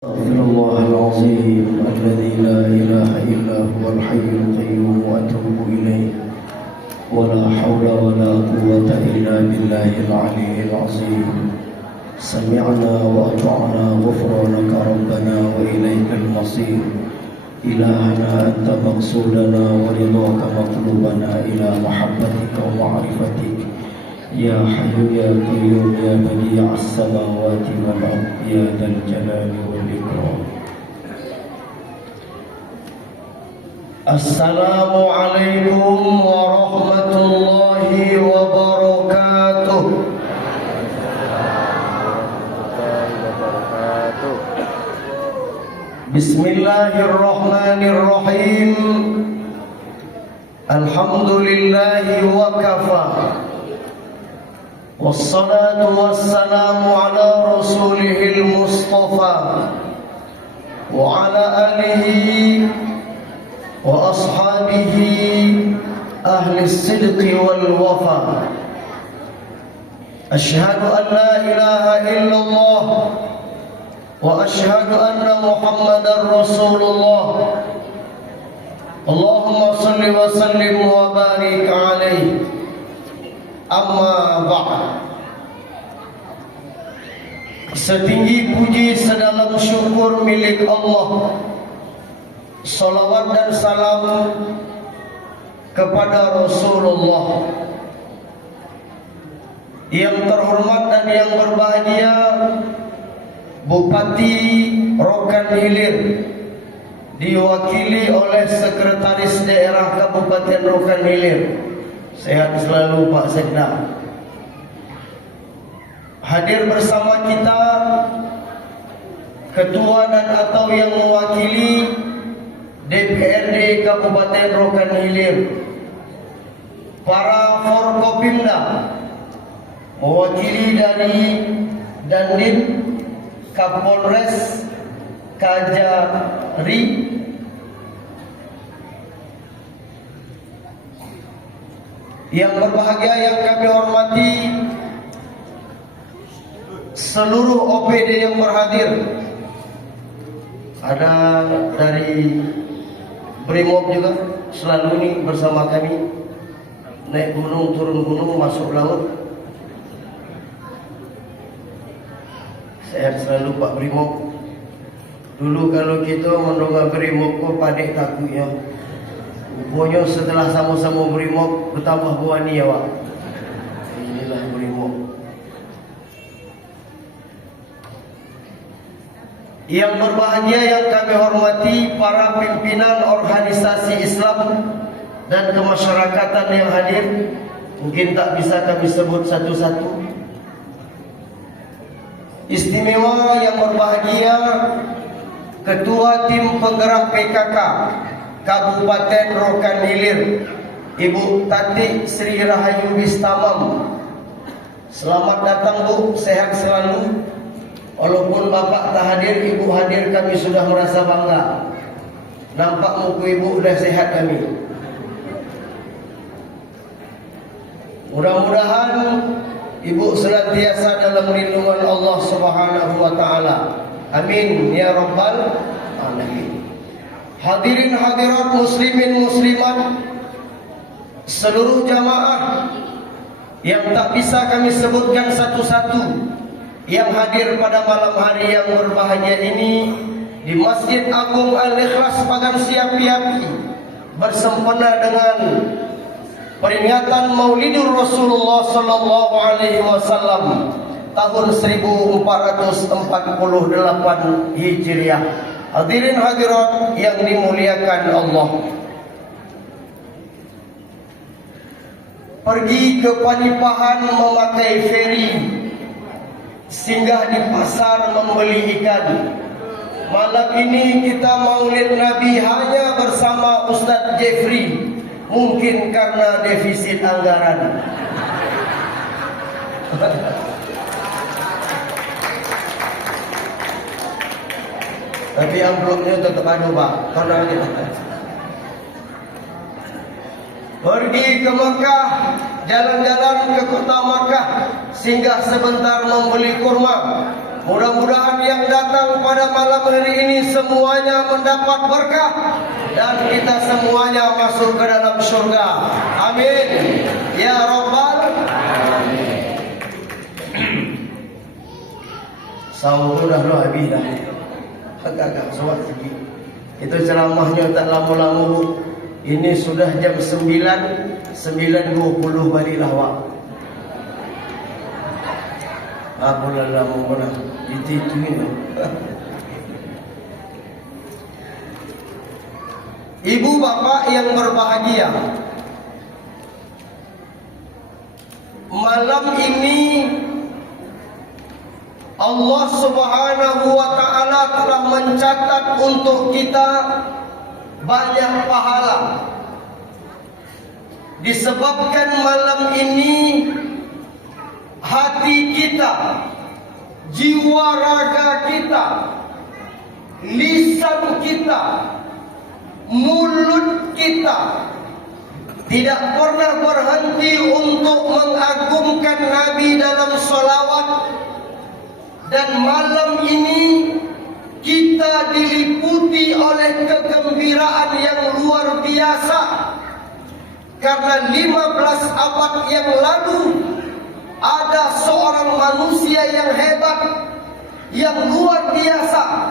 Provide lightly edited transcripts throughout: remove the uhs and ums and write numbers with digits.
أستغفر الله العظيم الذي لا إله إلا هو الحي القيوم وأتوب إليه ولا حول ولا قوة إلا بالله العلي العظيم. سمعنا وأطعنا غفرانك ربنا وإليك المصير. إلهنا أنت مقصودنا ورضاك مطلوبنا إلى محبتك ومعرفتك يا حي يا قيوم يا بديع السماوات والأرض يا ذا الجلال والإكرام. السلام عليكم ورحمة الله وبركاته. بسم الله الرحمن الرحيم. الحمد لله وكفى والصلاة والسلام على رسوله المصطفى وعلى آله وأصحابه أهل الصدق والوفاء. أشهد أن لا إله إلا الله وأشهد أن محمدا رسول الله. اللهم صل وسلم وبارك عليه. Amma ba'd. Setinggi puji sedalam syukur milik Allah, salawat dan salam kepada Rasulullah. Yang terhormat dan yang berbahagia Bupati Rokan Hilir diwakili oleh Sekretaris Daerah Kabupaten Rokan Hilir. Sehat selalu Pak Sekda. Hadir bersama kita Ketua dan atau yang mewakili DPRD Kabupaten Rokan Hilir, para Forkopimda mewakili dari Dandim, Kapolres, Kajari, yang berbahagia yang kami hormati seluruh OPD yang berhadir. Ada dari Brimob juga selalu ini bersama kami, naik gunung, turun gunung, masuk laut. Sehat selalu Pak Brimob. Dulu kalau kita mendongak Brimob kok padek takutnya. Rupanya setelah sama-sama Brimob bertambah berani ya Pak. Inilah Brimob. Yang berbahagia yang kami hormati para pimpinan organisasi Islam dan kemasyarakatan yang hadir. Mungkin tak bisa kami sebut satu-satu. Istimewa yang berbahagia Ketua Tim Penggerak PKK Kabupaten Rokan Hilir, Ibu Tati Sri Rahayu Bistamam. Selamat datang Bu, sehat selalu. Walaupun Bapak tak hadir, Ibu hadir, kami sudah merasa bangga. Nampak muka Ibu sudah sehat kami. Mudah-mudahan Ibu senantiasa dalam lindungan Allah Subhanahu wa taala. Amin ya rabbal alamin. Hadirin hadirat muslimin muslimat, seluruh jamaah yang tak bisa kami sebutkan satu-satu yang hadir pada malam hari yang berbahagia ini di Masjid Agung Al-Ikhlas Pagan Siapi-api, bersempena dengan peringatan Maulidur Rasulullah sallallahu alaihi wasallam tahun 1448 Hijriah. Hadirin hadirat yang dimuliakan Allah, pergi ke Panipahan memakai feri, singgah di pasar membeli ikan. Malam ini kita maulid Nabi hanya bersama Ustaz Jeffrey, mungkin karena defisit anggaran. Tapi amplopnya tetap ada Pak. Pergi ke Mekah, jalan-jalan ke kota Mekah, singgah sebentar membeli kurma. Mudah-mudahan yang datang pada malam hari ini semuanya mendapat berkah dan kita semuanya masuk ke dalam surga. Amin. Ya Rabbal Alamin. Sahur dah habis dah. Agak-agak soal sikit. Itu ceramahnya tak lama-lama bu. Ini sudah jam 9:20 balik lawak. Apa lama mana? Itu ni. Ibu bapak yang berbahagia, malam ini Allah Subhanahu wa taala telah mencatat untuk kita banyak pahala. Disebabkan malam ini hati kita, jiwa raga kita, lisan kita, mulut kita tidak pernah berhenti untuk mengagungkan Nabi dalam salawat. Dan malam ini kita diliputi oleh kegembiraan yang luar biasa, karena 15 abad yang lalu ada seorang manusia yang hebat, yang luar biasa.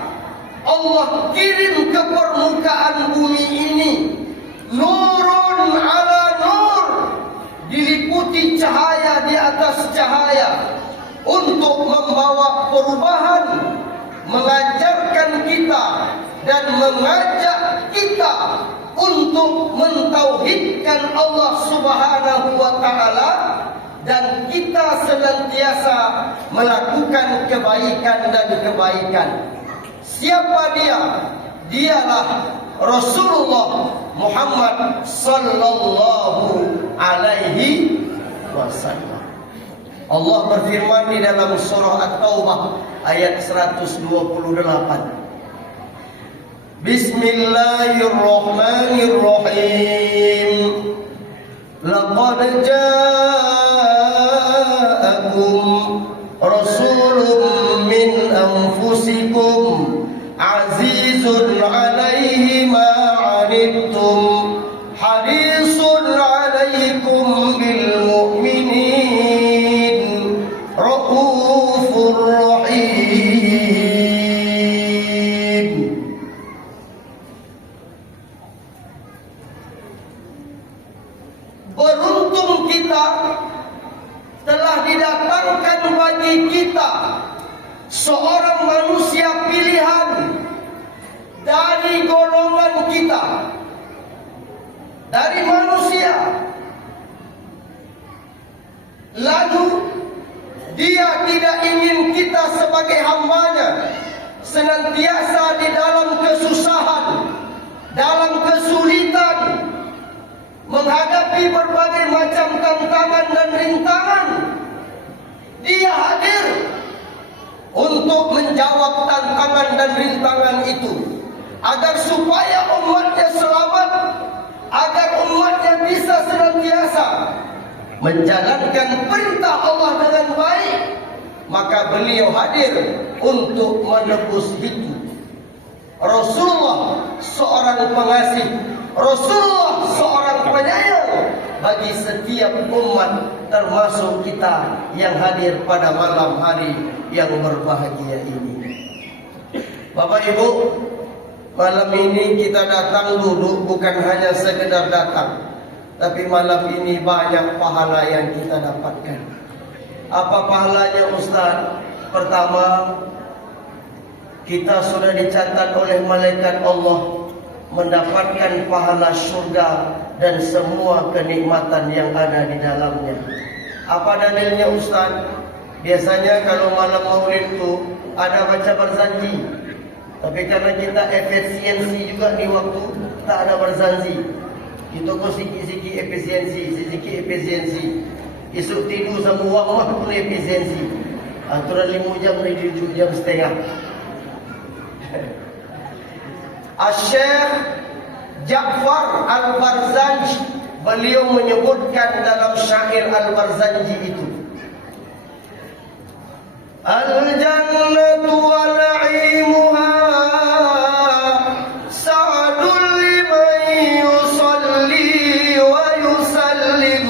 Allah kirim ke permukaan bumi ini nurun ala nur, diliputi cahaya di atas cahaya, untuk membawa perubahan, mengajarkan kita dan mengajak kita untuk mentauhidkan Allah Subhanahu wa taala, dan kita senantiasa melakukan kebaikan dan kebaikan. Siapa dia? Dialah Rasulullah Muhammad sallallahu alaihi wasallam. Allah berfirman di dalam surah At-Taubah ayat 128. Bismillahirrahmanirrahim. Laqad ja'akum rasulun min anfusikum azizun 'alaihi ma 'anittum harisun 'alaikum bil mu'minin raufur rahim. Beruntung kita telah didatangkan bagi kita seorang manusia pilihan dari golongan kita, dari manusia. Lalu dia tidak ingin kita sebagai hambanya senantiasa di dalam kesusahan, dalam kesulitan, menghadapi berbagai macam tantangan dan rintangan. Dia hadir untuk menjawab tantangan dan rintangan itu, agar supaya umatnya selamat, agar umatnya bisa senantiasa menjalankan perintah Allah dengan baik. Maka beliau hadir untuk menebus hidup. Rasulullah seorang pengasih, Rasulullah seorang penyayang bagi setiap umat, termasuk kita yang hadir pada malam hari yang berbahagia ini. Bapak Ibu, malam ini kita datang duduk bukan hanya sekedar datang, tapi malam ini banyak pahala yang kita dapatkan. Apa pahalanya Ustaz? Pertama, kita sudah dicatat oleh malaikat Allah mendapatkan pahala surga dan semua kenikmatan yang ada di dalamnya. Apa dalilnya Ustaz? Biasanya kalau malam maulid itu ada baca berzanji, tapi karena kita efisiensi juga di waktu, tak ada berzanji. Itu kok sikit-sikit efisiensi. Esok tidur sama uang pun efisiensi. Antara 5 jam dan 7 jam setengah. Syekh Ja'far Al-Barzanji, beliau menyebutkan dalam syair Al-Barzanji itu, Al-jannatu wa na'imuha sa'adun liman yusalli wa yusallim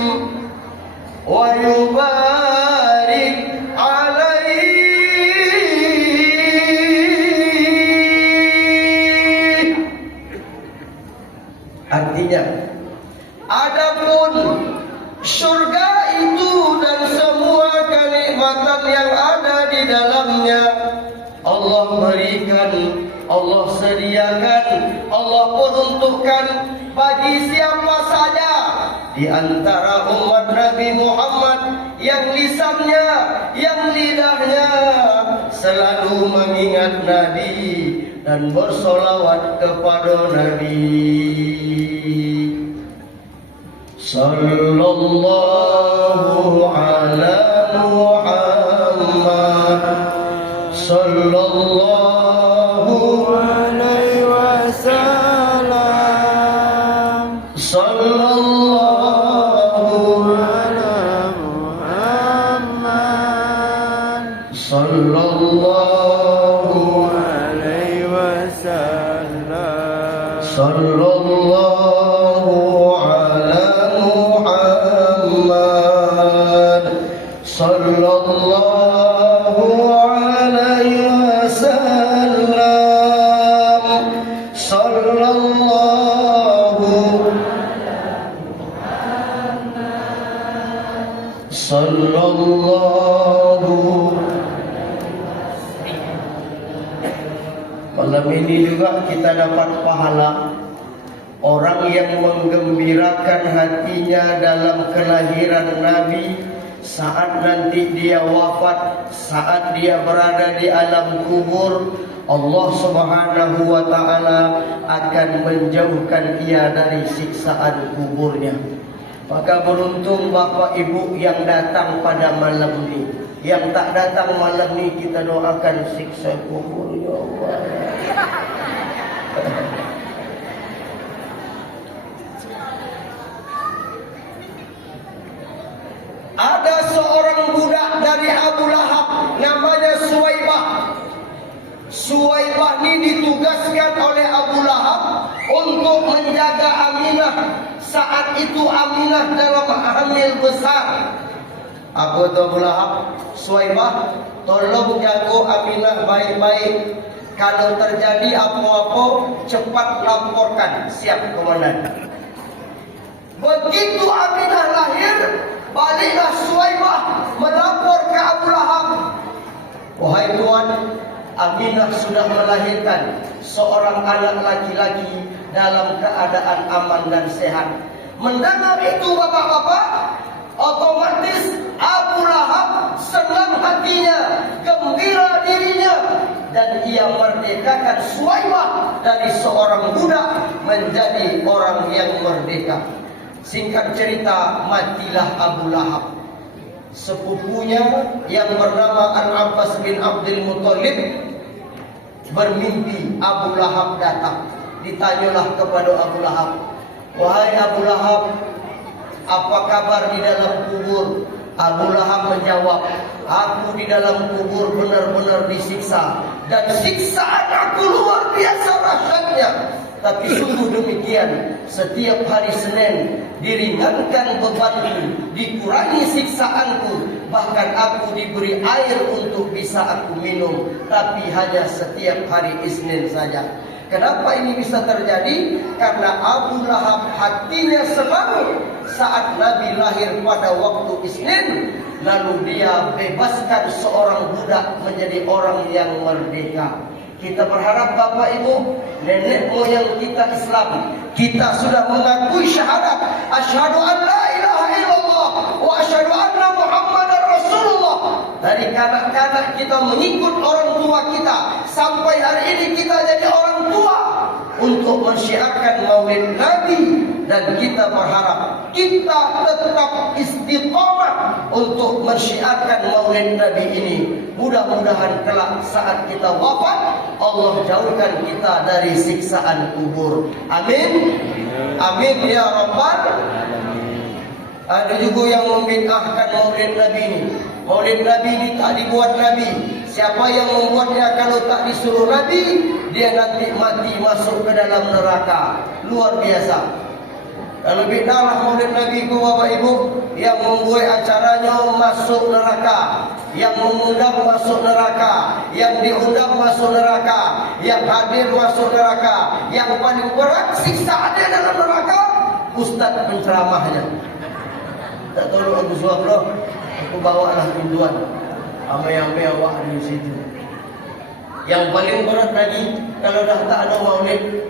wa yubarik alaih. Artinya, adapun surga itu dan semua kenikmatan yang ada di dalamnya, Allah berikan, Allah sediakan, Allah peruntukkan bagi siapa saja di antara umat Nabi Muhammad yang lisannya, yang lidahnya selalu mengingat Nabi dan bersolawat kepada Nabi. Sallallahu ala Muhammad, sallallahu alaihi wasallam, sallallahu ala Muhammad, sallallahu alaihi wasallam, sallallahu sallallahu alaihi wasallam, sallallahu. Malam ini juga kita dapat pahala orang yang menggembirakan hatinya dalam kelahiran Nabi. Saat nanti dia wafat, saat dia berada di alam kubur, Allah Subhanahu wa ta'ala akan menjauhkan ia dari siksaan kuburnya. Maka beruntung Bapak Ibu yang datang pada malam ini. Yang tak datang malam ini, kita doakan siksa kubur, ya Allah. Ada seorang budak dari Abu Lahab namanya Suwaibah. Suwaibah ini ditugaskan oleh Abu Lahab untuk menjaga Aminah. Saat itu Aminah dalam hamil besar. Apa itu Abu Lahab? Suwaibah, tolong jaga Aminah baik-baik. Kalau terjadi apa-apa, cepat laporkan. Siap, komandan. Begitu Aminah lahir, baliklah Suwaibah melapor ke Abu Lahab. Wahai Tuan, Aminah sudah melahirkan seorang anak laki-laki dalam keadaan aman dan sehat. Mendengar itu bapak-bapak, otomatis Abu Lahab senang hatinya, gembira dirinya, dan ia merdekakan Suwaibah dari seorang budak menjadi orang yang merdeka. Singkat cerita, matilah Abu Lahab. Sepupunya yang bernama Al-Abbas bin Abdul Muttalib bermimpi Abu Lahab datang. Ditanyalah kepada Abu Lahab, wahai Abu Lahab, apa kabar di dalam kubur? Abu Lahab menjawab, aku di dalam kubur benar-benar disiksa, dan siksaan aku luar biasa dahsyatnya. Tapi sungguh demikian, setiap hari Senin diringankan bebanku, dikurangi siksaanku, bahkan aku diberi air untuk bisa aku minum, tapi hanya setiap hari Isnin saja. Kenapa ini bisa terjadi? Karena Abu Lahab hatinya senang saat Nabi lahir pada waktu Isnin, lalu dia bebaskan seorang budak menjadi orang yang merdeka. Kita berharap Bapak Ibu, nenek moyang kita Islam, kita sudah mengakui syahadat asyhadu an la ilaha illallah wa asyhadu anna Muhammadar Rasulullah. Dari kanak-kanak kita mengikut orang tua kita, sampai hari ini kita jadi orang tua untuk mensyiarkan maulid Nabi, dan kita berharap kita tetap istiqamah untuk mensyiarkan maulid Nabi ini. Mudah-mudahan kelak saat kita wafat, Allah jauhkan kita dari siksaan kubur. Amin. Amin ya rabbal alamin. Ada juga yang membid'ahkan maulid Nabi ini. Maulid Nabi ini tak dibuat Nabi. Siapa yang membuatnya kalau tak disuruh Nabi, dia nanti mati masuk ke dalam neraka. Luar biasa. Kalau bid'ahlah maulid Nabi ku Bapak Ibu, yang membuat acaranya masuk neraka, yang mengundang masuk neraka, yang diundang masuk neraka, yang hadir masuk neraka, yang paling berat siksaannya dalam neraka ustaz penceramahnya. Tak tahu aku suap loh, aku bawalah pinduan amai-amai awak di situ. Yang paling berat lagi, kalau dah tak ada maulid,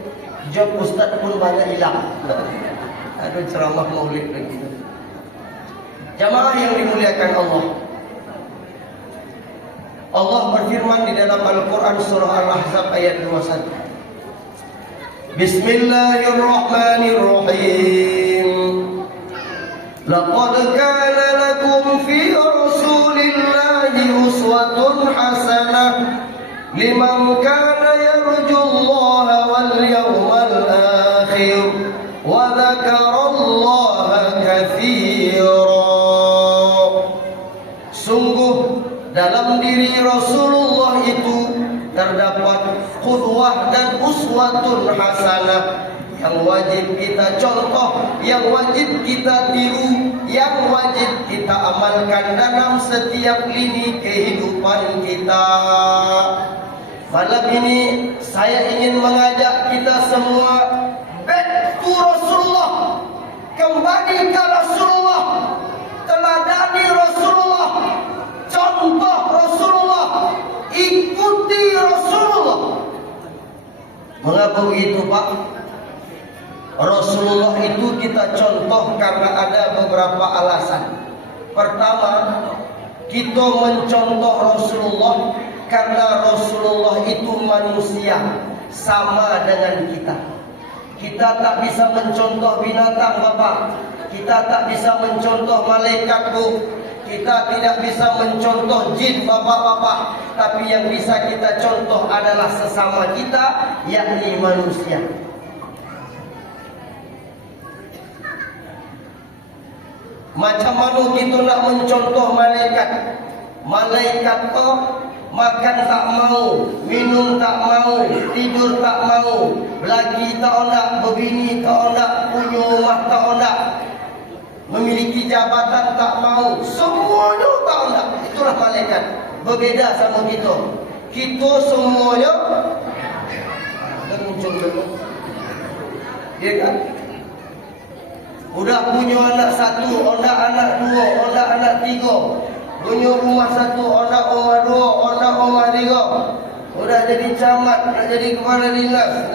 job ustaz pun banyak hilang. Ada ceramah maulid lagi. Jamaah yang dimuliakan Allah, Allah berfirman di dalam Al-Quran surah Al-Ahzab ayat 21. Bismillahirrahmanirrahim. Laqad kana lakum fi Rasulillahi uswatun hasanah liman kana yarjullaha wal yawmal akhir wa dzakarallaha katsira. Sungguh dalam diri Rasulullah itu terdapat qudwah dan uswatun hasanah yang wajib kita contoh, yang wajib kita tiru, yang wajib kita amalkan dalam setiap lini kehidupan kita. Malam ini saya ingin mengajak kita semua back to Rasulullah, kembali ke Rasulullah, teladani Rasulullah, contoh Rasulullah, ikuti Rasulullah. Mengapa begitu Pak? Rasulullah itu kita contoh karena ada beberapa alasan. Pertama, kita mencontoh Rasulullah karena Rasulullah itu manusia sama dengan kita. Kita tak bisa mencontoh binatang Bapak, kita tak bisa mencontoh malaikat Bu, kita tidak bisa mencontoh jin Bapak-bapak. Tapi yang bisa kita contoh adalah sesama kita, yakni manusia. Macam mana kita nak mencontoh malaikat? Malaikat kok makan tak mau, minum tak mau, tidur tak mau, belaki tak nak, berbini tak nak, punya rumah tak nak, memiliki jabatan tak mau, semuanya tak nak. Itulah malaikat. Berbeza sama kita. Kita semuanya mencontoh. Ya kan? Udah punya anak satu, onak anak dua, onak anak tiga, punya rumah satu, onak rumah dua, onak rumah tiga. Udah jadi camat, nak jadi kepala dinas,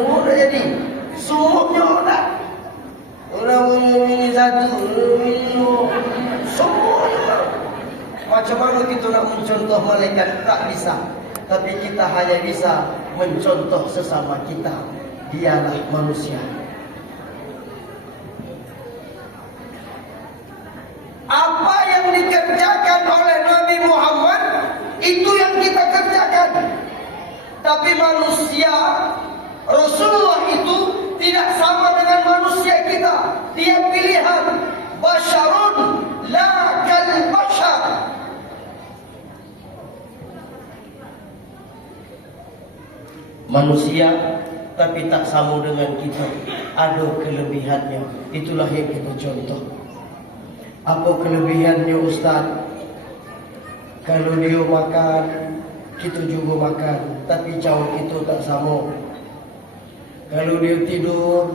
udah jadi semuanya onak. Udah punya ini satu, semuanya. Macam mana kita nak mencontoh malaikat? Tak bisa. Tapi kita hanya bisa mencontoh sesama kita. Dialah manusia. Apa yang dikerjakan oleh Nabi Muhammad, itu yang kita kerjakan. Tapi manusia Rasulullah itu tidak sama dengan manusia kita. Dia pilihan. Basyarun la kal bashar. Manusia tapi tak sama dengan kita. Ada kelebihannya. Itulah yang kita contoh. Apa kelebihannya Ustaz? Kalau dia makan, kita juga makan, tapi cara kita tak sama. Kalau dia tidur,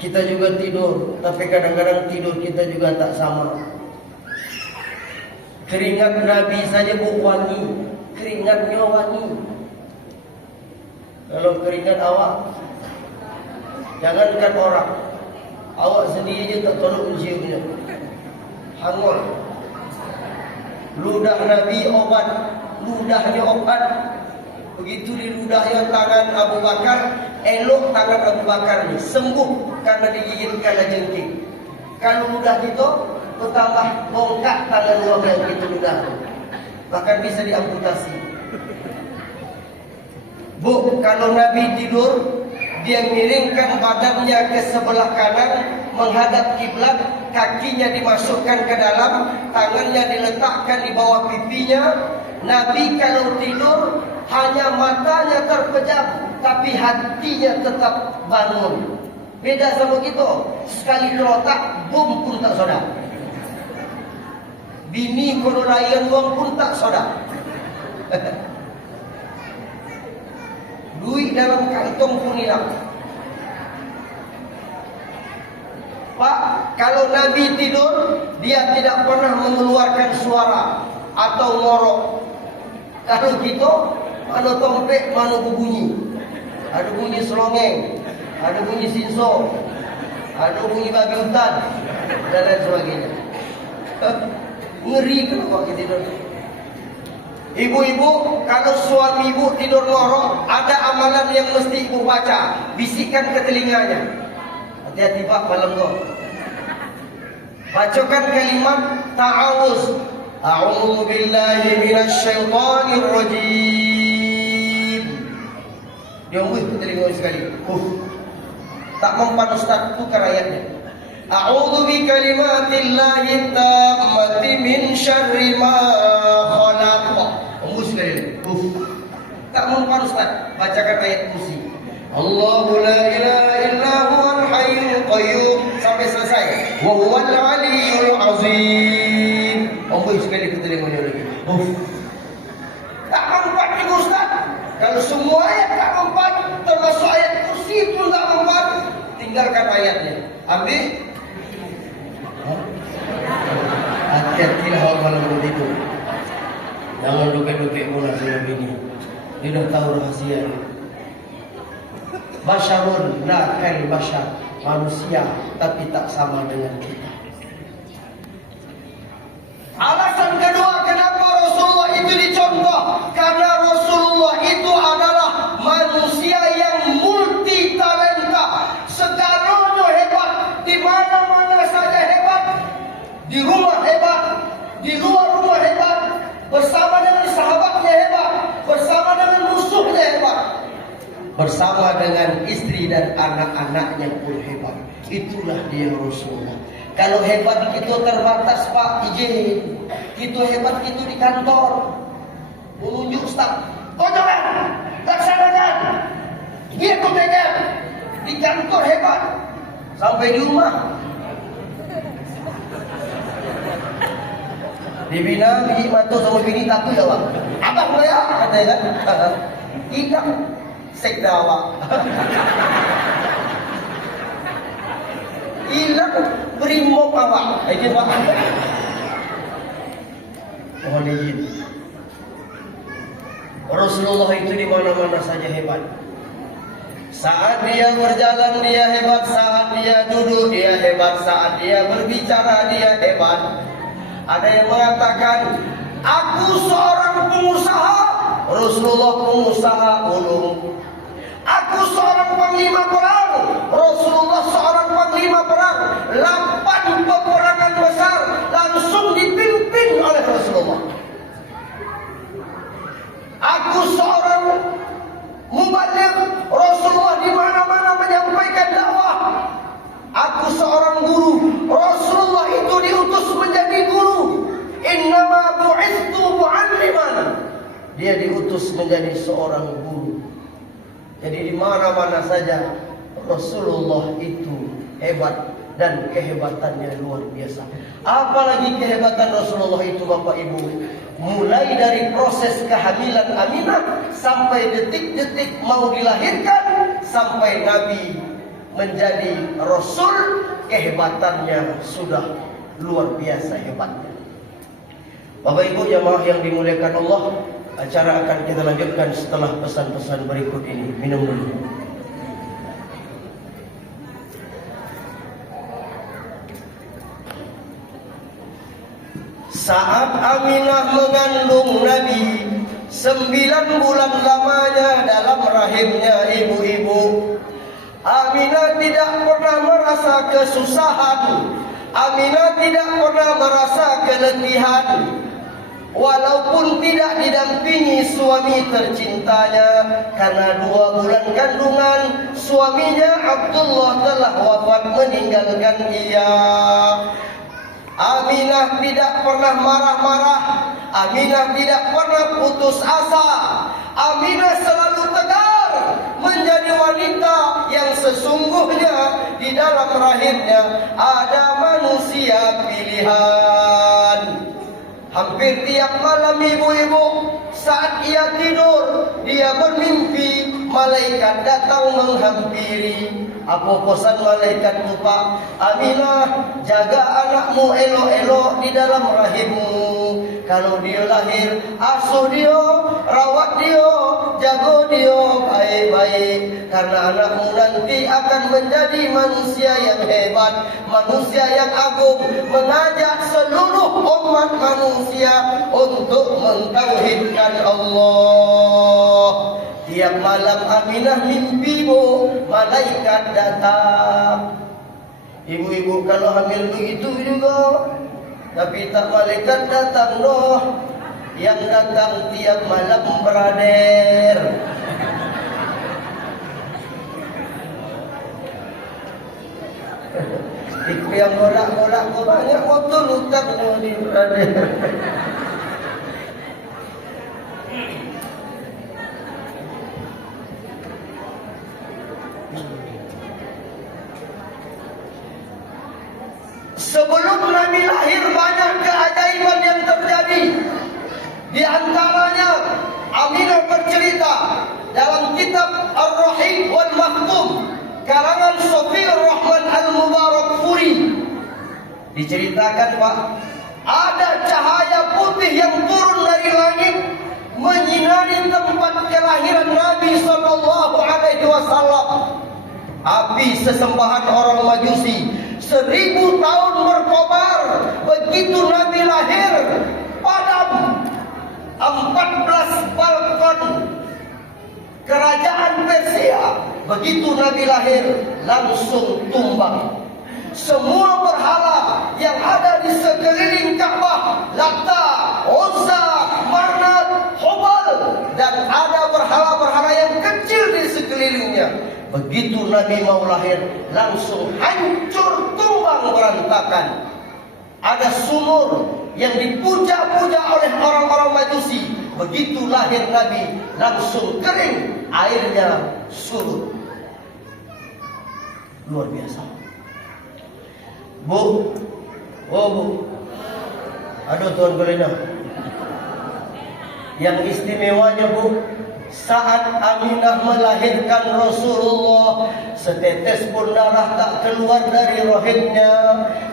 kita juga tidur, tapi kadang-kadang tidur kita juga tak sama. Keringat Nabi saja wangi, keringatnya wangi. Kalau keringat awak, jangankan orang, awak sendiri je tak tolong menciumnya. Hangul. Ludah Nabi obat, ludahnya obat. Begitu diludahnya tangan Abu Bakar, elok tangan Abu Bakar ni sembuh karena digigitkan jengking. Kalau ludah itu bertambah bongkak tangan dua begitu ludah, bahkan bisa diamputasi. Bu, kalau Nabi tidur, dia miringkan badannya ke sebelah kanan, menghadap kiblat, kakinya dimasukkan ke dalam, tangannya diletakkan di bawah pipinya. Nabi kalau tidur hanya matanya terpejam, tapi hatinya tetap bangun. Beda sama kita, sekali kerotak, bom pun tak soda. Bini kalau layan uang pun tak soda. Duit dalam kantong pun hilang. Pak, kalau Nabi tidur, dia tidak pernah mengeluarkan suara atau ngorok. Kalau kita, mana tompek, mana bunyi. Ada bunyi selongeng, ada bunyi sinso, ada bunyi babi hutan, dan lain sebagainya. Ngeri kalau kita tidur. Ibu-ibu, kalau suami ibu tidur ngorok, ada amalan yang mesti ibu baca. Bisikkan ke telinganya. Hati-hati pak, malam tu. Bacakan kalimat ta'awuz. A'udzu billahi minasyaitonir rajim. Diombuh ke telinga sekali. Tak mempan ustaz, tukar ayatnya. A'udzu bi kalimatillahi tammati min syarri ma khalaq. Ombuh sekali. Tak mempan ustaz, bacakan ayat kursi. Allahu la ilaha illa huwal hayyul qayyum sampai selesai. Wa huwal aliyyul azim. Ombuh sekali ke telinganya lagi. Tak mempan ni ustaz. Kalau semua ayat tak mempan, termasuk ayat kursi pun tak mempan, tinggalkan ayatnya. Ambil. Hati-hatilah orang malam begitu. Jangan dukik-dukik bola sama bini. Dia dah tahu rahasia. Basyarun la kal basyar, manusia tapi tak sama dengan kita. Alasan kedua kenapa Rasulullah itu dicontoh, karena Rasulullah itu adalah manusia yang multi talenta, segalanya hebat, di mana-mana saja hebat, di rumah hebat, di luar rumah hebat, bersama dengan sahabatnya hebat, bersama dengan musuhnya hebat, bersama dengan istri dan anak-anaknya pun hebat. Itulah dia Rasulullah. Kalau hebat kita terbatas pak, izin. Kita hebat kita di kantor. Menunjuk ustaz, kau jangan laksanakan. Dia kau pegang. Di kantor hebat. Sampai di rumah dibina biji mata sama bini takut awak. Abang saya katanya kan. Tidak sekda awak. Hilang brimob awak. Izin pak. Mohon izin. Rasulullah itu di mana-mana saja hebat. Saat dia berjalan dia hebat, saat dia duduk dia hebat, saat dia berbicara dia hebat. Ada yang mengatakan, aku seorang pengusaha. Rasulullah pengusaha ulung. Aku seorang panglima perang. Rasulullah seorang panglima perang. 8 peperangan besar langsung dipimpin oleh Rasulullah. Aku seorang mubaligh. Rasulullah di mana-mana menyampaikan dakwah. Aku seorang guru. Rasulullah itu diutus menjadi guru. Innama bu'istu mu'alliman. Dia diutus menjadi seorang guru. Jadi di mana-mana saja Rasulullah itu hebat dan kehebatannya luar biasa. Apalagi kehebatan Rasulullah itu Bapak Ibu, mulai dari proses kehamilan Aminah sampai detik-detik mau dilahirkan, sampai Nabi menjadi Rasul, kehebatannya sudah luar biasa hebatnya. Bapak Ibu jamaah yang dimuliakan Allah, acara akan kita lanjutkan setelah pesan-pesan berikut ini. Minum dulu. Saat Aminah mengandung Nabi, 9 bulan lamanya dalam rahimnya ibu-ibu, Aminah tidak pernah merasa kesusahan. Aminah tidak pernah merasa keletihan. walaupun tidak didampingi suami tercintanya, karena 2 bulan kandungan suaminya Abdullah telah wafat meninggalkan ia. Aminah tidak pernah marah-marah, Aminah tidak pernah putus asa. Aminah selalu tegar menjadi wanita yang sesungguhnya di dalam rahimnya ada manusia pilihan. Hampir tiap malam ibu-ibu saat ia tidur, dia bermimpi malaikat datang menghampiri. Apa pesan malaikat itu, Pak? Aminah, jaga anakmu elok-elok di dalam rahimmu. Kalau dia lahir, asuh dia, rawat dia, jaga dia baik-baik. Karena anakmu nanti akan menjadi manusia yang hebat, manusia yang agung, mengajak seluruh umat manusia untuk mentauhidkan Allah. Tiap malam Aminah mimpi, Bu, malaikat datang. Ibu-ibu kalau hamil begitu juga, tapi tak malaikat datang loh. Yang datang tiap malam berader. Iku yang golak-golak banyak motor lutak di berader. Sebelum Nabi lahir banyak keajaiban yang terjadi. Di antaranya Aminah bercerita dalam kitab Ar-Rahim wal Maktum karangan Sofiur Rahman Al-Mubarakfuri. Diceritakan, Pak, ada cahaya putih yang turun dari langit menyinari tempat kelahiran Nabi sallallahu alaihi wasallam. Api sesembahan orang Majusi 1000 tahun berkobar. Begitu Nabi lahir, padam 14 balkon kerajaan Persia. Begitu Nabi lahir, langsung tumbang. Semua berhala yang ada di sekeliling Ka'bah, Latta, Uzza, Manat, Hubal, dan ada berhala-berhala yang kecil di sekelilingnya. Begitu Nabi mau lahir, langsung hancur, tumbang, berantakan. Ada sumur yang dipuja-puja oleh orang-orang Majusi. Begitu lahir Nabi, langsung kering, airnya surut. Luar biasa. Bu, oh Bu, aduh Tuan Golena. Yang istimewanya, Bu, saat Aminah melahirkan Rasulullah, setetes pun darah tak keluar dari rahimnya.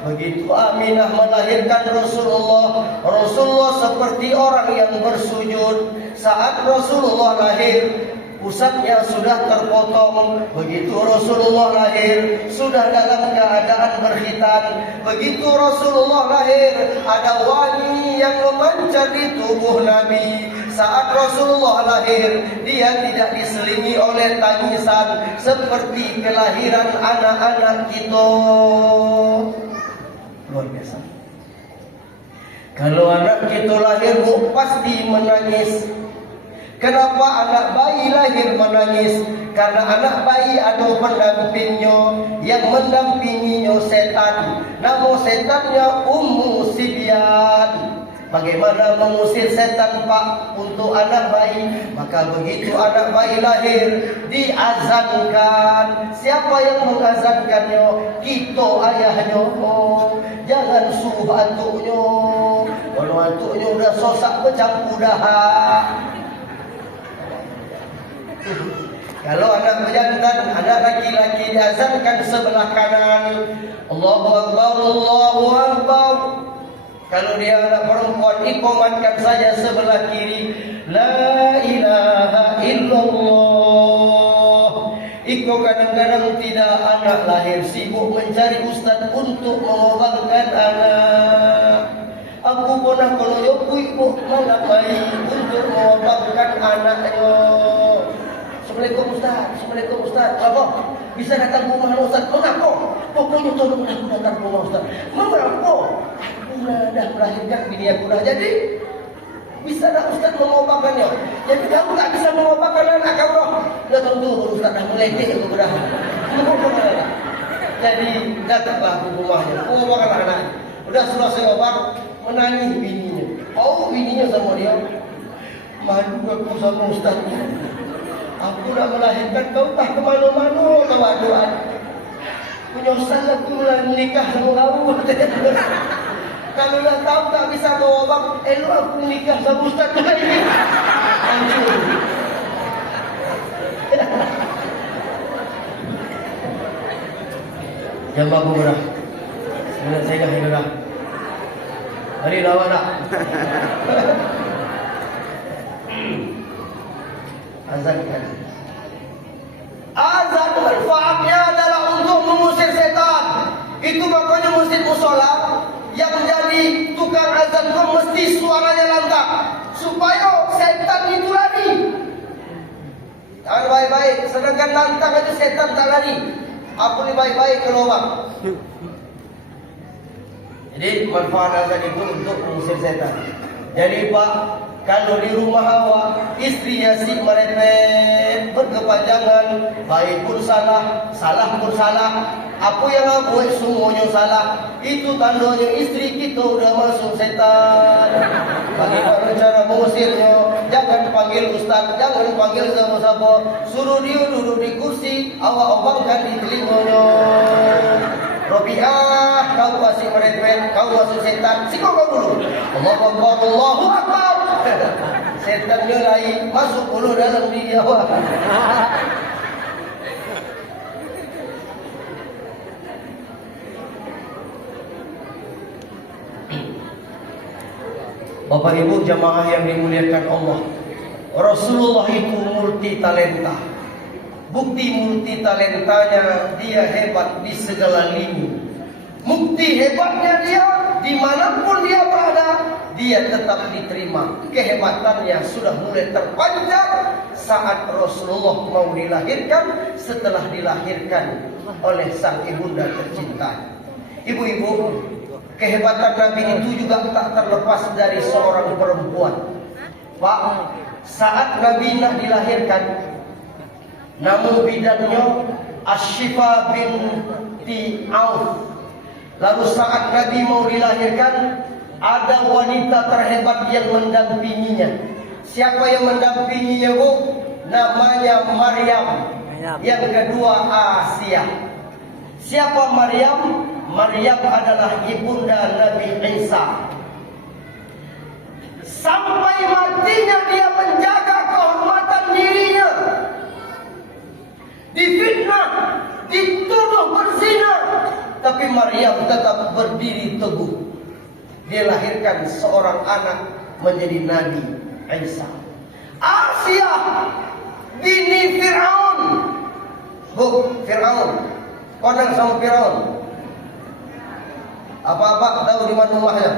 Begitu Aminah melahirkan Rasulullah, Rasulullah seperti orang yang bersujud. Saat Rasulullah lahir, pusatnya sudah terpotong. Begitu Rasulullah lahir, sudah dalam keadaan berkhitan. Begitu Rasulullah lahir, ada wangi yang memancar di tubuh Nabi. Saat Rasulullah lahir, dia tidak diselingi oleh tangisan seperti kelahiran anak-anak kita. Luar biasa. Kalau anak kita lahir, Bu, pasti menangis. Kenapa anak bayi lahir menangis? Karena anak bayi ada pendampingnya. Yang mendampinginya setan. Nama setannya Ummu Sibyan. Bagaimana mengusir setan, Pak, untuk anak bayi? Maka begitu anak bayi lahir, diazankan. Siapa yang mengazankannya? Kita ayahnya. Jangan suruh antuknya. Kalau antuknya udah sosak bercampur dahak. Kalau anak jantan, anak laki-laki diazankan sebelah kanan. Allahu Akbar, Allahu Akbar. Kalau dia anak perempuan, ikomatkan saja sebelah kiri. La ilaha illallah. Iko kadang-kadang tidak anak lahir, sibuk mencari ustaz untuk mengobatkan anak. Aku pernah kalau ibu malam bayi untuk mengobatkan anaknya. Assalamualaikum Ustaz, Assalamualaikum Ustaz. Apa? Bisa datang ke rumah Ustaz? Mengapa? Pokoknya tolong aku datang ke rumah Ustaz. Mengapa? Aku dah melahirkan bini aku dah jadi. Bisa tak Ustaz mengobakkannya? Jadi kamu tak bisa mengobakkan anak kamu. Dah tentu Ustaz dah meledek itu sudah. Jadi datanglah ke rumahnya, mengobakkan anak. Udah selesai obat, menangis bininya. Oh, bininya sama dia. Madu aku sama Ustaz. Aku dah melahirkan kau tak kemana-mana kewaduan. Menyesal aku menikah sama kamu. Kalau dah tahu tak bisa berobat, elok aku menikah sama Ustaz lagi. Hancur. Jam aku berah. Sebenarnya saya dah hidup. Mari lawan nak. Azan kan. Azan manfaatnya adalah untuk mengusir setan. Itu makanya masjid musola yang jadi tukang azan pun mesti suaranya lantang supaya setan itu lari. Jangan baik-baik, sedangkan lantang itu setan tak lari. Aku ni baik-baik keluar. Jadi manfaat azan itu untuk mengusir setan. Jadi Pak, kalau di rumah awak istri asyik merepet berkepanjangan, baik pun salah, salah pun salah, apa yang aku buat semuanya salah, itu tandanya istri kita udah masuk setan. Bagaimana cara mengusirnya? Jangan panggil ustaz, jangan panggil siapa-siapa, suruh dia duduk di kursi, awak obangkan di telinganya. Robiah, kau masih merepet, kau masuk setan. Sikap kau dulu. Allahu Akbar, Allahu Akbar. Setan mulai masuk dulu dalam diri awak. Bapak Ibu jamaah yang dimuliakan Allah, Rasulullah itu multi talenta. Bukti multi talentanya, dia hebat di segala lini. Bukti hebatnya dia, dimanapun dia berada, dia tetap diterima. Kehebatannya sudah mulai terpancar saat Rasulullah mau dilahirkan, setelah dilahirkan oleh sang ibunda tercinta. Ibu-ibu, kehebatan Nabi itu juga tak terlepas dari seorang perempuan. Pak, saat Nabi nak dilahirkan, namun bidannya Ashifa binti Auf. Lalu saat Nabi mau dilahirkan, ada wanita terhebat yang mendampinginya. Siapa yang mendampinginya, Bu? Namanya Maryam. Yang kedua Asia. Siapa Maryam? Maryam adalah ibunda Nabi Isa. Sampai matinya dia menjaga kehormatan dirinya. Difitnah, dituduh berzina, tapi Maryam tetap berdiri teguh. Dia lahirkan seorang anak menjadi Nabi Isa. Asia bini Fir'aun. Bu, Fir'aun. Konang sama Fir'aun. Apa-apa tahu di mana rumahnya?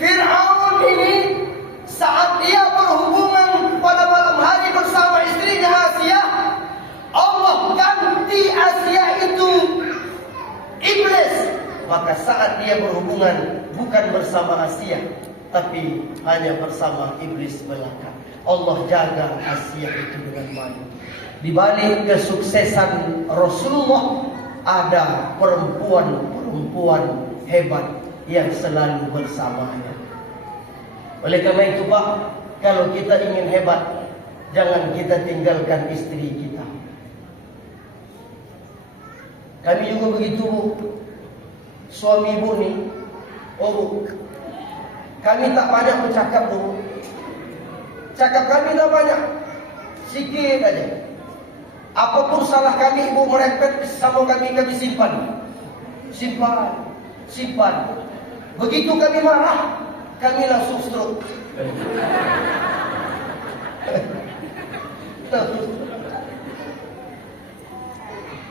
Fir'aun ini saat dia berhubungan pada malam hari bersama istrinya Asia, Allah ganti Asia itu iblis. Maka saat dia berhubungan bukan bersama Asia, tapi hanya bersama iblis belaka. Allah jaga Asia itu dengan baik. Di balik kesuksesan Rasulullah ada perempuan-perempuan hebat yang selalu bersamanya. Oleh karena itu Pak, kalau kita ingin hebat, jangan kita tinggalkan istri kita. Kami juga begitu, Bu. Suami ibu ni, Bu, kami tak banyak bercakap, Bu. Cakap kami tak banyak, sikit aja. Apapun salah kami, ibu merepet sama kami simpan. Simpan. Begitu kami marah, kami langsung stroke.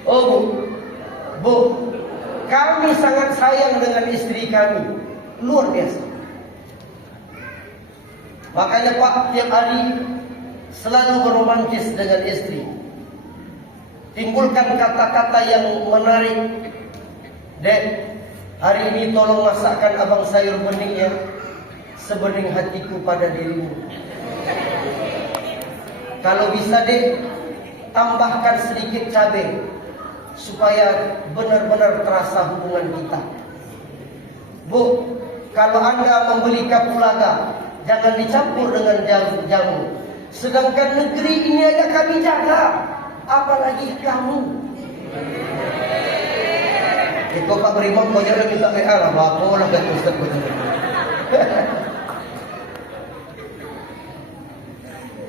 Oh Bu, kami sangat sayang dengan istri kami, luar biasa. Makanya Pak, tiap hari selalu berromantis dengan istri. Timbulkan kata-kata yang menarik. Dek, Hari ini tolong masakkan abang sayur beningnya sebening hatiku pada dirimu. Kalau bisa deh, tambahkan sedikit cabai supaya benar-benar terasa hubungan kita. Bu, kalau Anda membeli kapulaga, jangan dicampur dengan jamu. Sedangkan negeri ini aja kami jaga, apalagi kamu. Kau Pak Berimang, kau jangan minta WA lah, apa lah kata Ustaz betul.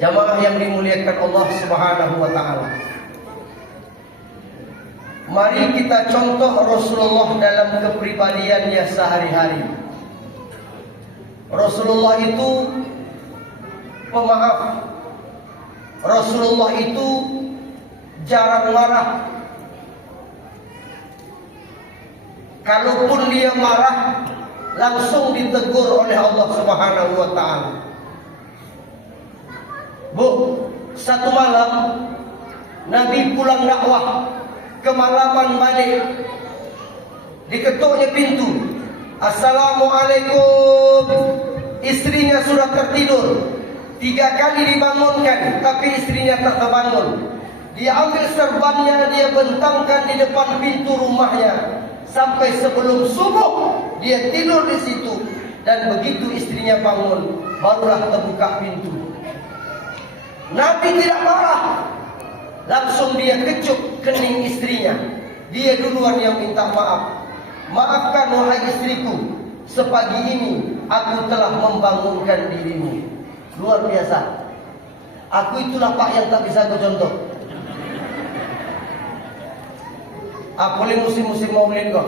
Jamaah yang dimuliakan Allah Subhanahu wa taala. Mari kita contoh Rasulullah dalam kepribadiannya sehari-hari. Rasulullah itu pemaaf. Rasulullah itu jarang marah. Kalaupun dia marah, langsung ditegur oleh Allah Subhanahu wa taala. Bu, satu malam Nabi pulang dakwah, kemalaman balik, diketuknya pintu. Assalamualaikum. Istrinya sudah tertidur. 3 kali dibangunkan, tapi istrinya tak terbangun. Dia ambil serbannya, dia bentangkan di depan pintu rumahnya. Sampai sebelum subuh dia tidur di situ. Dan begitu istrinya bangun, barulah terbuka pintu. Nabi tidak marah. Langsung dia kecup kening istrinya. Dia duluan yang minta maaf. Maafkan wahai istriku, sepagi ini aku telah membangunkan dirimu. Luar biasa. Aku itulah Pak yang tak bisa bercontoh. Boleh musim-musim maulid kok.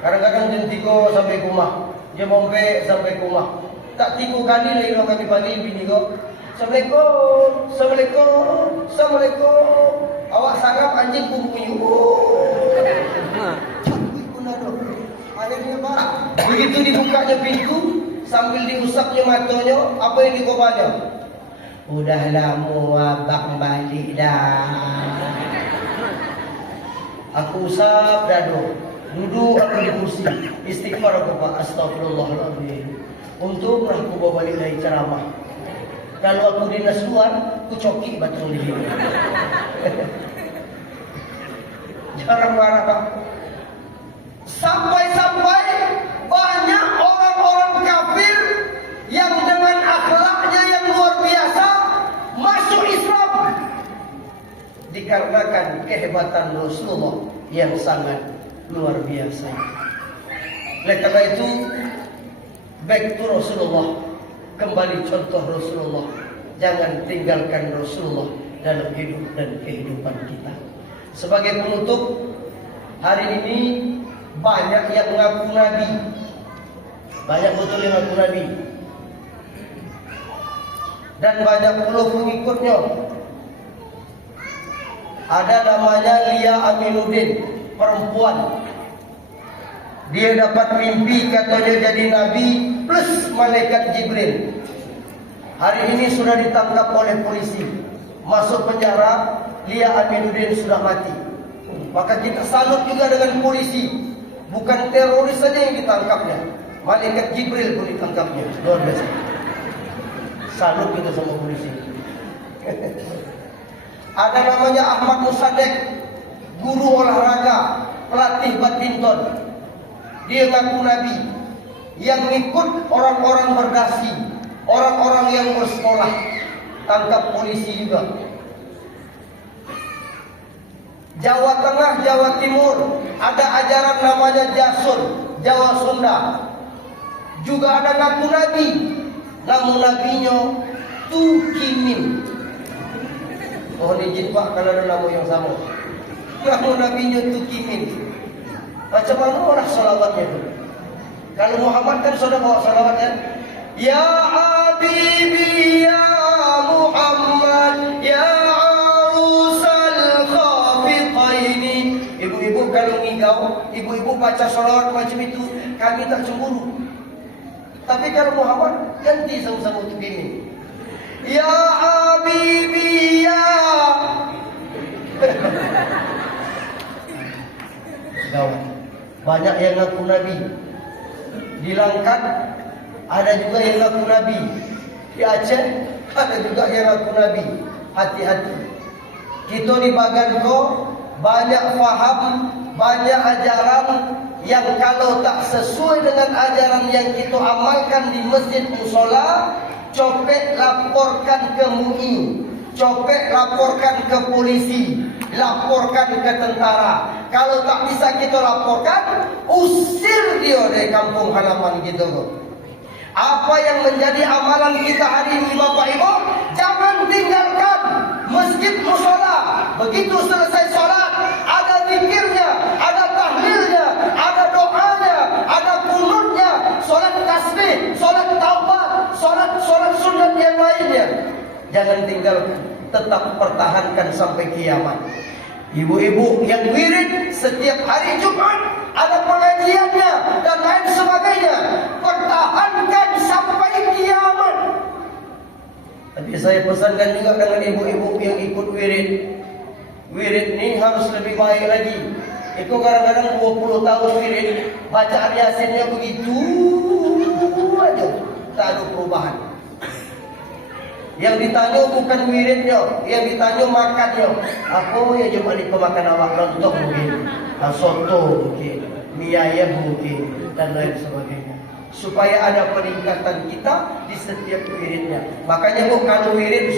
Kadang-kadang jam 3 sampai rumah, jam 4 sampai rumah. Tak 3 kali lagi kalau kami balik bini kok. Assalamualaikum, Assalamualaikum, Assalamualaikum. Awak sarap anjing bunyi. Cakui pun ada. Akhirnya Pak, begitu dibukanya pintu, sambil diusapnya matanya, apa yang dikobanya? Udah lama abang balik dah. Aku usap dado, duduk aku di kursi, istighfar aku Pak, astagfirullahaladzim. Untunglah aku bawa balik dari ceramah. Kalau aku dinas luar, aku coki batu di sini. Jarang marah Pak. Sampai-sampai banyak orang-orang kafir yang dengan akhlaknya yang luar biasa masuk Islam. Dikarenakan kehebatan Rasulullah yang sangat luar biasa. Oleh karena itu, back to Rasulullah. Kembali contoh Rasulullah. Jangan tinggalkan Rasulullah dalam hidup dan kehidupan kita. Sebagai penutup, hari ini banyak yang mengaku Nabi. Banyak betul yang mengaku Nabi. Dan banyak pula pengikutnya. Ada namanya Lia Aminuddin, perempuan. Dia dapat mimpi katanya jadi Nabi plus malaikat Jibril. Hari ini sudah ditangkap oleh polisi. Masuk penjara, Lia Aminuddin sudah mati. Maka kita salut juga dengan polisi. Bukan teroris saja yang ditangkapnya, malaikat Jibril pun ditangkapnya. Luar biasa. Salut kita sama polisi. Ada namanya Ahmad Musaddiq, guru olahraga, pelatih badminton. Dia ngaku Nabi yang ikut orang-orang berdasi, orang-orang yang bersekolah. Tangkap polisi juga. Jawa Tengah, Jawa Timur, ada ajaran namanya Jasun, Jawa Sunda. Juga ada ngaku Nabi, namun nabinya Tukimin. Mohon izin Pak kalau ada nama yang sama. Namun nabinya Tukimin. Macam mana orang salawatnya itu? Kalau Muhammad kan sudah bawa salawatnya. Ya Habibi ya Muhammad ya arusal khafitaini. Ibu-ibu kalau ngigau, ibu-ibu baca salawat macam itu, kami tak cemburu. Tapi kalau Muhammad ganti sama-sama untuk ini. Ya Habibi ya. Gawat. banyak yang ngaku Nabi. Di Langkat ada juga yang ngaku Nabi. Di Aceh ada juga yang ngaku Nabi. Hati-hati. Kita di Baganko banyak faham, banyak ajaran yang kalau tak sesuai dengan ajaran yang kita amalkan di masjid musola, copet laporkan ke MUI, copet laporkan ke polisi, laporkan ke tentara. Kalau tak bisa kita laporkan, usir dia dari kampung halaman kita. Apa yang menjadi amalan kita hari ini Bapak Ibu, jangan tinggalkan masjid musola. Begitu selesai sholat, ada zikirnya, ada tahlilnya, ada doanya, ada kunutnya, sholat tasbih, sholat taubat, sholat sunat yang lainnya. Jangan tinggalkan, tetap pertahankan sampai kiamat. Ibu-ibu yang wirid setiap hari Jumat ada pengajiannya dan lain sebagainya, pertahankan sampai kiamat. Tapi saya pesankan juga dengan ibu-ibu yang ikut wirid. Wirid ini harus lebih baik lagi. Itu kadang-kadang 20 tahun wirid, bacaan Yasinnya begitu aja, tak ada perubahan. Yang ditanya bukan wiridnya, yang ditanya makannya. Apa ya cuma di pemakan awak, lontong mungkin, soto mungkin, mie ayam mungkin, dan lain sebagainya. Supaya ada peningkatan kita di setiap wiridnya. Makanya kalau wirid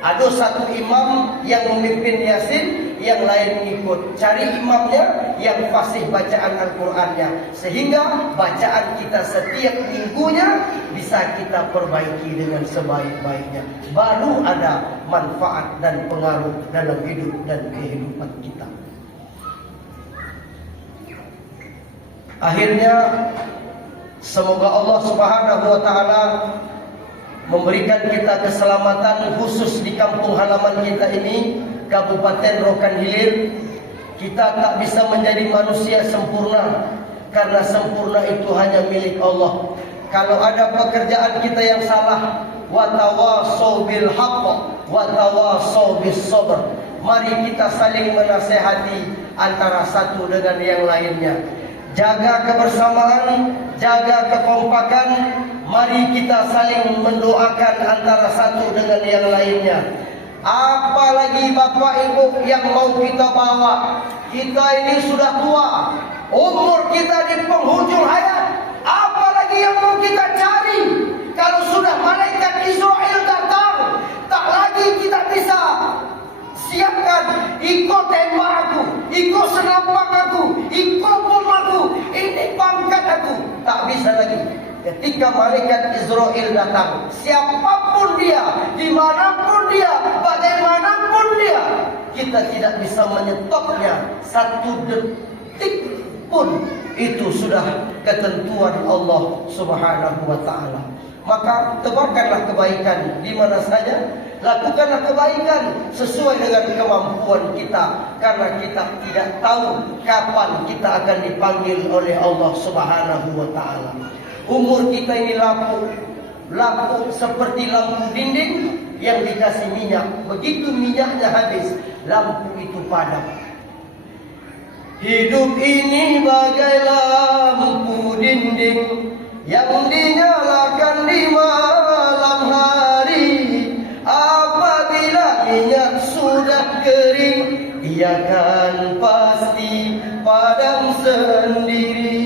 ada satu imam yang memimpin Yasin, yang lain ikut. Cari imamnya yang fasih bacaan Al-Qur'annya, sehingga bacaan kita setiap minggunya bisa kita perbaiki dengan sebaik-baiknya. Baru ada manfaat dan pengaruh dalam hidup dan kehidupan kita. Akhirnya semoga Allah Subhanahu wa taala memberikan kita keselamatan khusus di kampung halaman kita ini, Kabupaten Rokan Hilir. Kita tak bisa menjadi manusia sempurna, karena sempurna itu hanya milik Allah. Kalau ada pekerjaan kita yang salah, wa tawassaw bil haqq wa tawassaw bis sabr. Mari kita saling menasehati antara satu dengan yang lainnya. Jaga kebersamaan, jaga kekompakan. Mari kita saling mendoakan antara satu dengan yang lainnya. Apalagi Bapak Ibu yang mau kita bawa, kita ini sudah tua, umur kita di penghujung hayat. Apalagi yang mau kita cari? Kalau sudah malaikat Israel datang, tak lagi kita bisa siapkan, ikut tembak aku, ikut senapang aku, ikut bom aku, ini pangkat aku. Tak bisa lagi. Ketika malaikat Israel datang, siapapun dia, dimanapun dia, bagaimanapun dia, kita tidak bisa menyetopnya satu detik pun. Itu sudah ketentuan Allah Subhanahu wa taala. Maka tebarkanlah kebaikan di mana saja, lakukanlah kebaikan sesuai dengan kemampuan kita, karena kita tidak tahu kapan kita akan dipanggil oleh Allah Subhanahu wa taala. Umur kita ini lapuk seperti lampu dinding yang dikasih minyak. Begitu minyaknya habis, lampu itu padam. Hidup ini bagai lampu dinding yang dinyalakan di malam hari. Apabila minyak sudah kering, ia kan pasti padam sendiri.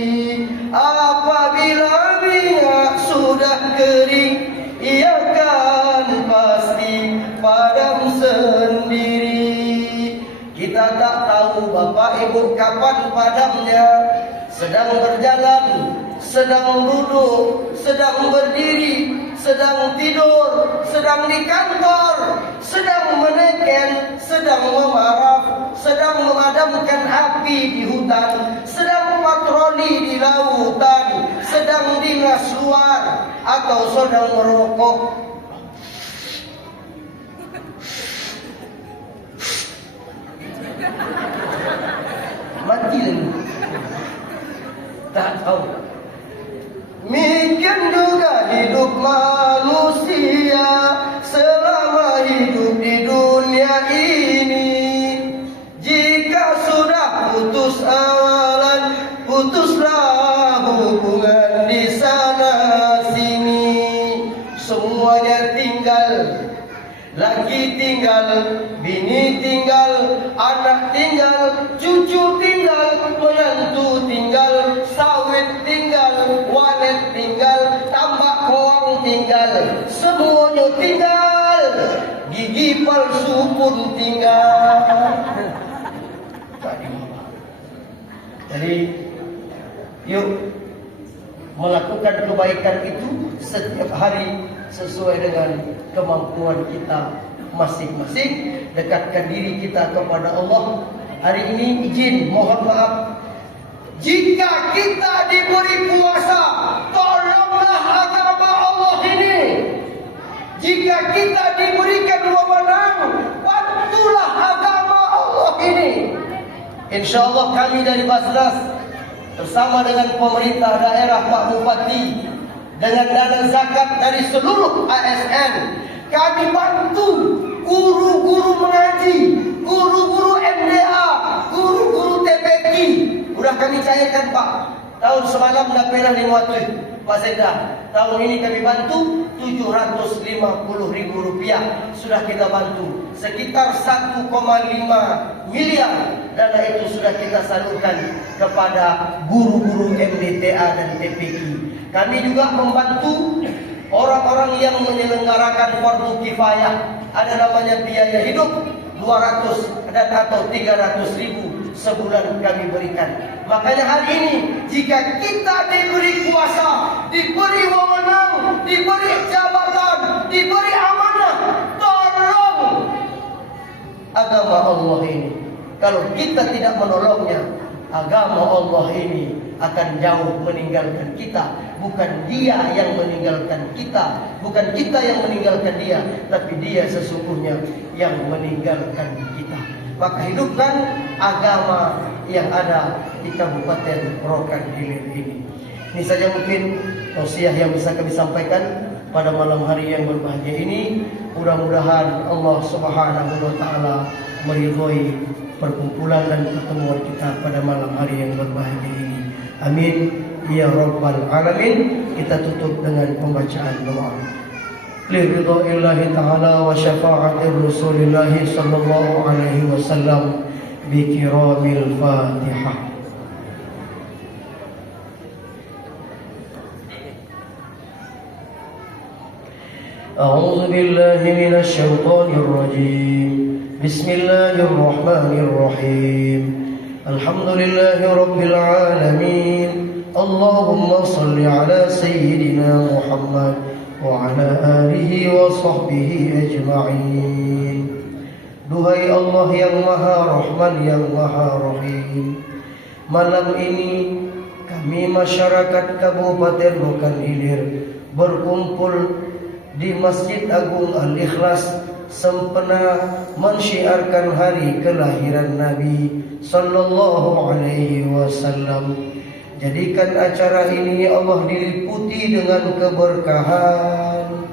Apabila minyak sudah kering, ia kan pasti padam sendiri. Kita tak tahu Bapak Ibu kapan padamnya. Sedang berjalan, sedang duduk, sedang berdiri, sedang tidur, sedang di kantor, sedang meneken, sedang memarah, sedang memadamkan api di hutan, sedang patroli di lautan, sedang dinas luar, atau sedang merokok. Mati lagi. Tak tahu. Mungkin juga hidup manusia selama hidup di dunia ini. Jika sudah putus awalan, putus laki tinggal, bini tinggal, anak tinggal, cucu tinggal, menantu tinggal, sawit tinggal, walet tinggal, tambak koang tinggal, semuanya tinggal, gigi palsu pun tinggal. Jadi yuk melakukan kebaikan itu setiap hari sesuai dengan kemampuan kita masing-masing. Dekatkan diri kita kepada Allah. Hari ini izin mohon maaf, jika kita diberi kuasa, tolonglah agama Allah ini. Jika kita diberikan wewenang, bantulah agama Allah ini. InsyaAllah kami dari Basnas bersama dengan pemerintah daerah, Pak Bupati, dengan dana zakat dari seluruh ASN, kami bantu guru-guru mengaji, guru-guru MDA, guru-guru TPQ. Sudah kami cairkan Pak. Tahun semalam dah pernah dimuatkan Pak Seda. Tahun ini kami bantu 750.000 rupiah. Sudah kita bantu sekitar 1,5 miliar. Dana itu sudah kita salurkan kepada guru-guru MDTA dan TPQ. Kami juga membantu orang-orang yang menyelenggarakan fardu kifayah. Ada namanya biaya hidup 200 dan atau 300.000 sebulan kami berikan. Makanya hari ini jika kita diberi kuasa, diberi wewenang, diberi jabatan, diberi amanah, tolong agama Allah ini. Kalau kita tidak menolongnya, agama Allah ini akan jauh meninggalkan kita. Bukan dia yang meninggalkan kita, bukan kita yang meninggalkan dia, tapi dia sesungguhnya yang meninggalkan kita. Maka hidupkan agama yang ada di Kabupaten Rokan Hilir ini. Ini saja mungkin tausiah yang bisa kami sampaikan pada malam hari yang berbahagia ini. Mudah-mudahan Allah Subhanahu wa taala meridhoi perkumpulan dan pertemuan kita pada malam hari yang berbahagia ini. Amin ya rabbal alamin. Kita tutup dengan pembacaan doa. Liridha'illahi ta'ala wa syafa'ati Rasulillahi sallallahu alaihi wasallam bi kiramil Fatihah. A'udzu billahi minasy syaithanir rajim. Bismillahir rahmanir rahim. Alhamdulillahi rabbil alamin. Allahumma shalli ala sayyidina Muhammad wa ala alihi wa sahbihi ajma'in. Duhai Allah yang Maha Rahman, yang Maha Rahim, malam ini kami masyarakat Kabupaten Rokan Hilir berkumpul di Masjid Agung Al-Ikhlas sempena mensyiarkan hari kelahiran Nabi sallallahu alaihi wasallam. Jadikan acara ini Allah diliputi dengan keberkahan.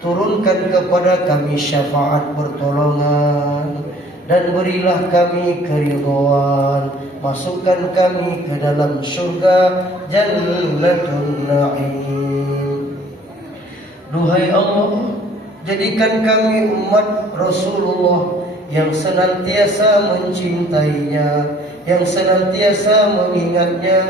Turunkan kepada kami syafaat pertolongan dan berilah kami keridhaan. Masukkan kami ke dalam syurga Jannatun Na'im. Duhai Allah, jadikan kami umat Rasulullah yang senantiasa mencintainya, yang senantiasa mengingatnya.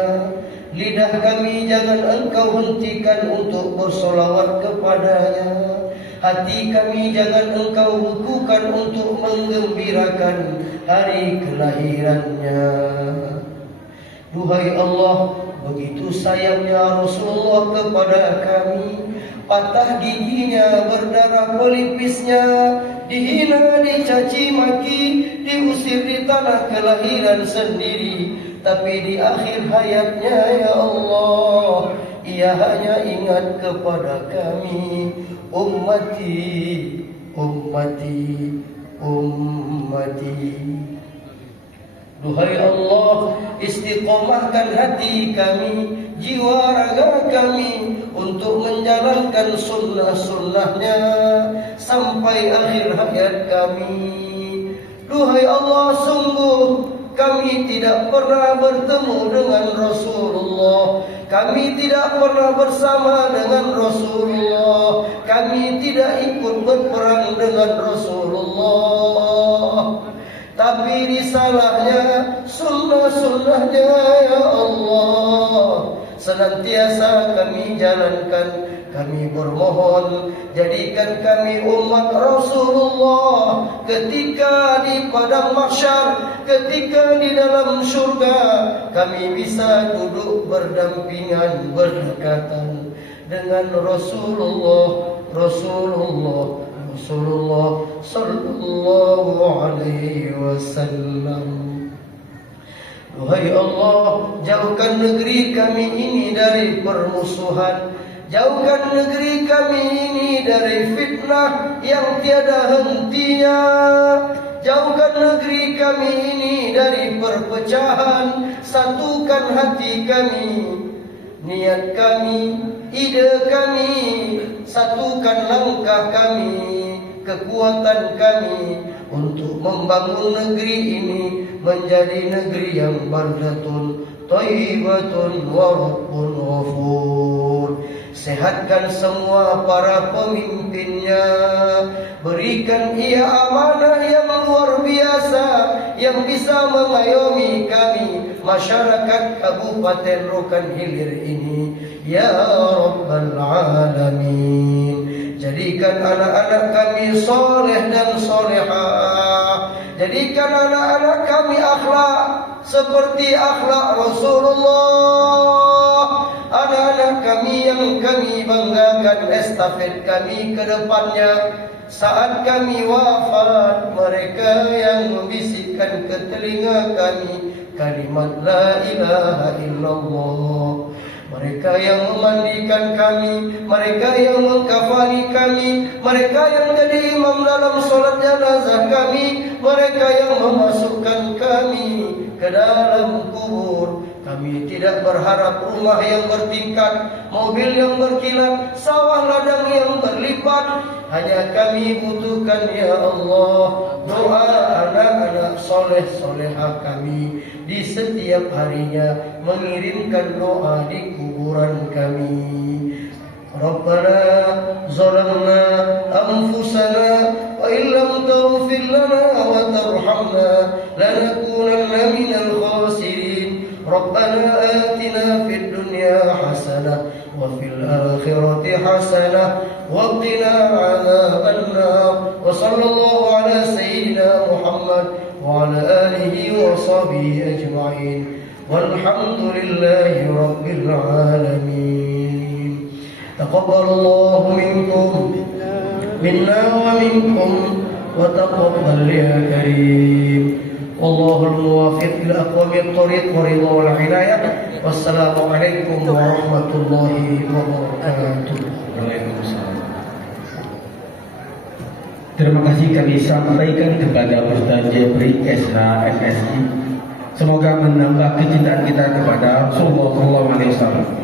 Lidah kami jangan engkau hentikan untuk bersolawat kepadanya. Hati kami jangan engkau bukukan untuk menggembirakan hari kelahirannya. Duhai Allah, begitu sayangnya Rasulullah kepada kami. Patah giginya, berdarah pelipisnya, dihina, dicaci maki, diusir di tanah kelahiran sendiri. Tapi di akhir hayatnya ya Allah, ia hanya ingat kepada kami. Ummati, ummati, ummati. Duhai Allah, istiqomahkan hati kami, jiwa raga kami untuk menjalankan sunnah-sunnahnya sampai akhir hayat kami. Duhai Allah, sungguh kami tidak pernah bertemu dengan Rasulullah. Kami tidak pernah bersama dengan Rasulullah. Kami tidak ikut berperang dengan Rasulullah. Allah. Tapi risalahnya, sunnah-sunnahnya ya Allah, senantiasa kami jalankan. Kami bermohon, jadikan kami umat Rasulullah ketika di padang mahsyar, ketika di dalam surga, kami bisa duduk berdampingan, berdekatan dengan Rasulullah sallallahu alaihi wasallam. Duhai Allah, jauhkan negeri kami ini dari permusuhan, jauhkan negeri kami ini dari fitnah yang tiada hentinya, jauhkan negeri kami ini dari perpecahan, satukan hati kami, niat kami, ide kami, satukan langkah kami, kekuatan kami untuk membangun negeri ini menjadi negeri yang baldatun thayyibatun wa rabbun ghafur. Sehatkan semua para pemimpinnya, berikan ia amanah yang luar biasa yang bisa mengayomi kami masyarakat Kabupaten Rokan Hilir ini ya Rabbal Alamin. Jadikan anak-anak kami soleh dan solehah, jadikan anak-anak kami akhlak seperti akhlak Rasulullah. Anak-anak kami yang kami banggakan, estafet kami ke depannya. Saat kami wafat, mereka yang membisikkan ke telinga kami kalimat la ilaha illallah. Mereka yang memandikan kami, mereka yang mengkafani kami, mereka yang jadi imam dalam solat jenazah kami, mereka yang memasukkan kami ke dalam kubur. Kami tidak berharap rumah yang bertingkat, mobil yang berkilat, sawah ladang yang berlipat. Hanya kami butuhkan ya Allah doa anak-anak soleh solehah kami di setiap harinya, mengirimkan doa di kuburan kami. Rabbana zalamna anfusana wa illam taghfir lana wa tarhamna lanakunanna minal khasirin. Rabbana atina fid dunya hasanah wa fil akhirati hasanah wa qina adzaban nar. Wa sallallahu ala sayyidina Muhammad wa ala alihi wa sahbihi ajma'in. Walhamdulillahi rabbil alamin. Taqabbalallahu minkum minna wa minkum wa taqabbal ya karim. Wallahul muwaffiq ila aqwamit thoriq wa ridha wal hinayah. Wassalamu alaikum warahmatullahi wabarakatuh. Waalaikumsalam. Terima kasih kami sampaikan kepada Ustaz Jebri SH MSI. Semoga menambah kecintaan kita kepada Rasulullah SAW.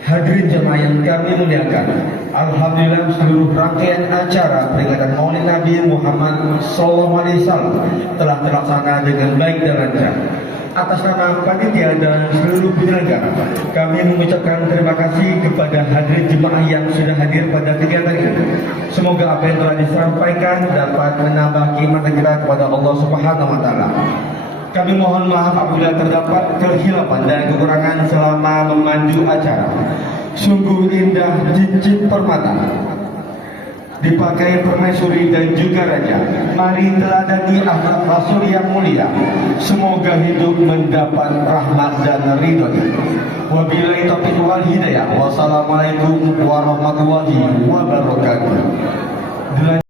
Hadirin jemaah yang kami muliakan, alhamdulillah seluruh rangkaian acara peringatan Maulid Nabi Muhammad SAW telah terlaksana dengan baik dan lancar. Atas nama panitia dan seluruh penyelenggara, kami mengucapkan terima kasih kepada hadirin jemaah yang sudah hadir pada kegiatan ini. Semoga apa yang telah disampaikan dapat menambah keimanan kita kepada Allah Subhanahu wa taala. Kami mohon maaf apabila terdapat kehilapan dan kekurangan selama memandu acara. Sungguh indah cincin permata dipakai permaisuri dan juga raja. Mari teladani akhlak Rasul yang mulia. Semoga hidup mendapat rahmat dan ridhonya. Wabillahi taufiq wal hidayah. Wassalamualaikum warahmatullahi wabarakatuh.